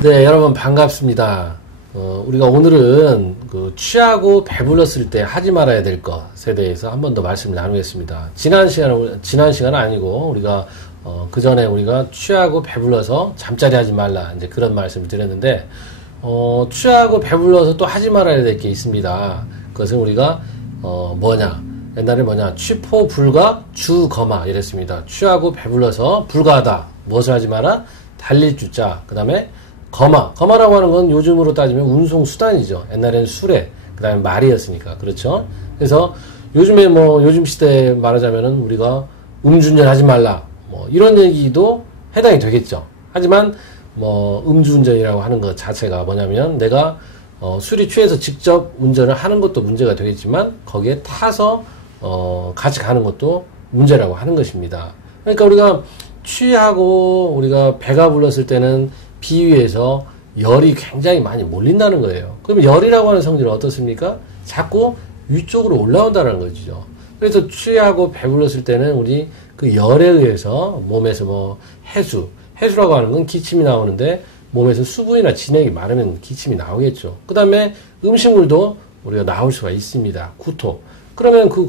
네, 여러분 반갑습니다. 우리가 오늘은 그 취하고 배불렀을 때 하지 말아야 될 것에 대해서 한 번 더 말씀을 나누겠습니다. 지난 시간은 아니고 우리가 그 전에 우리가 취하고 배불러서 잠자리 하지 말라 이제 그런 말씀을 드렸는데 취하고 배불러서 또 하지 말아야 될 게 있습니다. 그것은 우리가 옛날에 취포 불가 주거마 이랬습니다. 취하고 배불러서 불가하다. 무엇을 하지 마라? 달릴 주자. 그 다음에 거마라고 하는 건 요즘으로 따지면 운송수단이죠. 옛날에는 수레, 그 다음에 말이었으니까. 그렇죠? 그래서 요즘에 요즘 시대에 말하자면은 우리가 음주운전 하지 말라. 이런 얘기도 해당이 되겠죠. 하지만 음주운전이라고 하는 것 자체가 뭐냐면 내가 술이 취해서 직접 운전을 하는 것도 문제가 되겠지만 거기에 타서 같이 가는 것도 문제라고 하는 것입니다. 그러니까 우리가 취하고 우리가 배가 불렀을 때는 비위에서 열이 굉장히 많이 몰린다는 거예요. 그럼 열이라고 하는 성질은 어떻습니까? 자꾸 위쪽으로 올라온다는 거죠. 그래서 취하고 배불렀을 때는 우리 그 열에 의해서 몸에서 해수라고 하는 건 기침이 나오는데 몸에서 수분이나 진액이 많으면 기침이 나오겠죠. 그 다음에 음식물도 우리가 나올 수가 있습니다. 구토. 그러면 그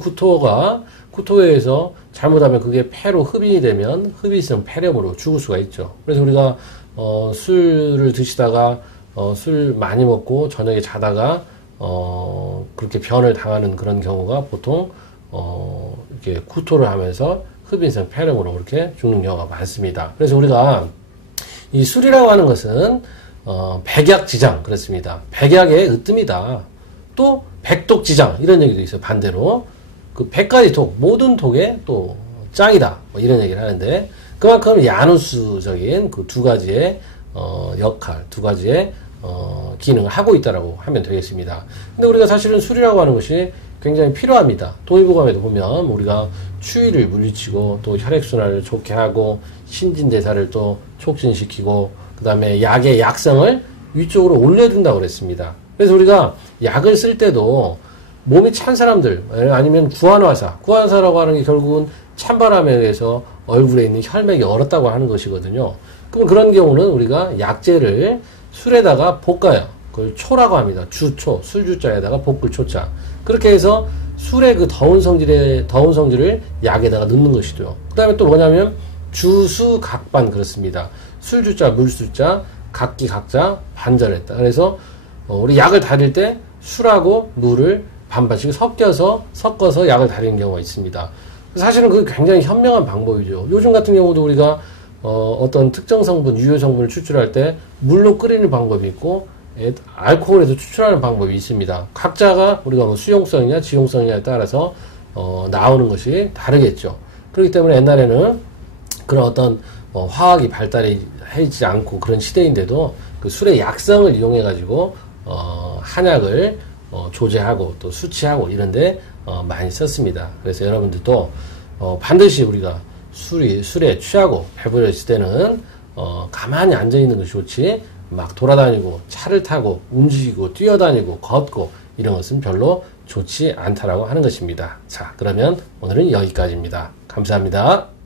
구토에서 잘못하면 그게 폐로 흡인이 되면 흡입성 폐렴으로 죽을 수가 있죠. 그래서 우리가 술을 드시다가 술 많이 먹고 저녁에 자다가 그렇게 변을 당하는 그런 경우가 보통 이렇게 구토를 하면서 흡인성 폐렴으로 그렇게 죽는 경우가 많습니다. 그래서 우리가 이 술이라고 하는 것은 백약지장 그렇습니다. 백약의 으뜸이다. 또 백독지장 이런 얘기도 있어요. 반대로 그 100가지 독 모든 독의 또 짱이다 이런 얘기를 하는데 그만큼 야누스적인 그 두 가지의 역할, 두 가지의 기능을 하고 있다라고 하면 되겠습니다. 근데 우리가 사실은 술이라고 하는 것이 굉장히 필요합니다. 동의보감에도 보면 우리가 추위를 물리치고 또 혈액순환을 좋게 하고 신진대사를 또 촉진시키고 그 다음에 약의 약성을 위쪽으로 올려준다고 그랬습니다. 그래서 우리가 약을 쓸 때도 몸이 찬 사람들 아니면 구안화사라고 하는 게 결국은 찬바람에 의해서 얼굴에 있는 혈맥이 얼었다고 하는 것이거든요. 그럼 그런 경우는 우리가 약재를 술에다가 볶아요. 그걸 초라고 합니다. 주초, 술주자에다가 볶을 초자. 그렇게 해서 술의 그 더운 성질을 약에다가 넣는 것이고요. 그 다음에 또 뭐냐면 주수각반 그렇습니다. 술주자, 물수자, 각기 각자 반절했다. 그래서 우리 약을 다릴 때 술하고 물을 반반씩 섞어서 약을 다리는 경우가 있습니다. 사실은 그게 굉장히 현명한 방법이죠. 요즘 같은 경우도 우리가 어떤 특정 성분, 유효 성분을 추출할 때 물로 끓이는 방법이 있고 알코올에서 추출하는 방법이 있습니다. 각자가 우리가 수용성이냐 지용성이냐에 따라서 나오는 것이 다르겠죠. 그렇기 때문에 옛날에는 그런 어떤 화학이 발달이 하지 않고 그런 시대인데도 그 술의 약성을 이용해 가지고 한약을 조제하고 또 수치하고 이런데 많이 썼습니다. 그래서 여러분들도 반드시 우리가 술에 취하고 배불렀을 때는 가만히 앉아 있는 것이 좋지 막 돌아다니고 차를 타고 움직이고 뛰어다니고 걷고 이런 것은 별로 좋지 않다라고 하는 것입니다. 자, 그러면 오늘은 여기까지입니다. 감사합니다.